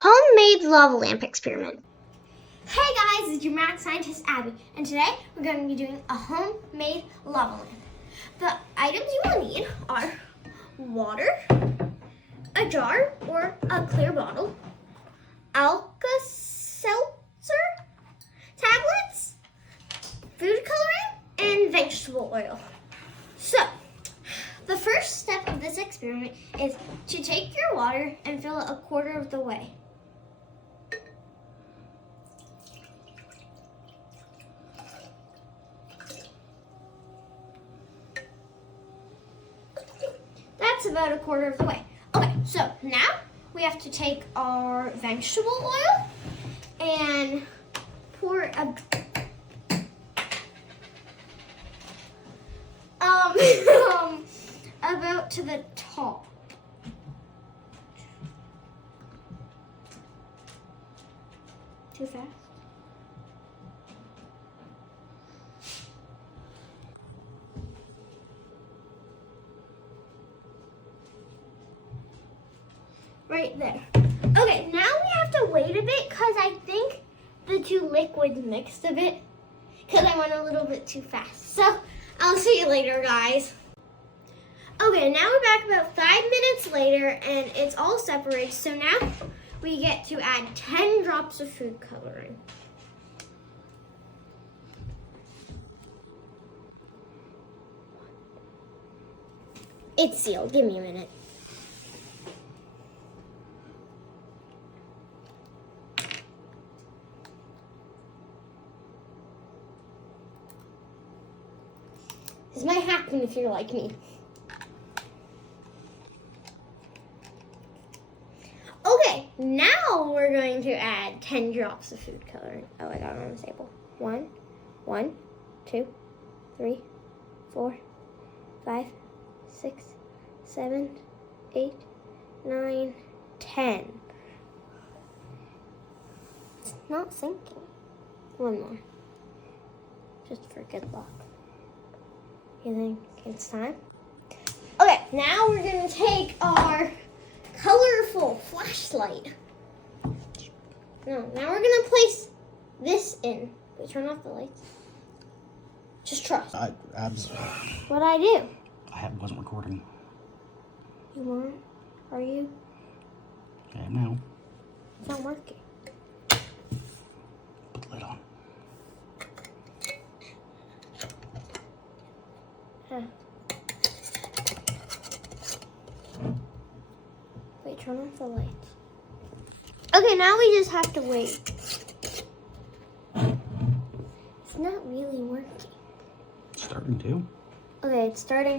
Homemade lava lamp experiment. Hey guys, it's your mad scientist Abby, and today we're going to be doing a homemade lava lamp. The items you will need are water, a jar or a clear bottle, Alka-Seltzer tablets, food coloring, and vegetable oil. So, the first step of this experiment is to take your water and fill it a quarter of the way. That's about a quarter of the way. Okay, so now we have to take our vegetable oil and pour about to the top. Too fast? Right there. Okay, now we have to wait a bit because I think the two liquids mixed a bit because I went a little bit too fast. So I'll see you later, guys. Okay, now we're back about 5 minutes later and it's all separated. So now we get to add 10 drops of food coloring. It's sealed. Give me a minute. This might happen if you're like me. Okay, now we're going to add 10 drops of food coloring. Oh, I got it on the table. 1, 2, 3, 4, 5, 6, 7, 8, 9, 10. It's not sinking. One more. Just for good luck. You think it's time? Okay, now we're gonna take our colorful flashlight. No, now we're gonna place this in. Wait, turn off the lights. Just trust. What'd I do? I wasn't recording. You weren't? Are you? I am now. It's not working. Put the lid on. Huh. Wait, turn off the lights. Okay, now we just have to wait. It's not really working. Starting to. Okay, it's starting.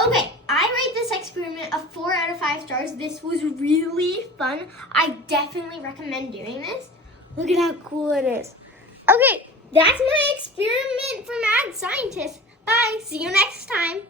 Okay, I rate this experiment a 4 out of 5 stars. This was really fun. I definitely recommend doing this. Look at how cool it is. Okay, that's my experiment for Mad Scientist. Bye, see you next time.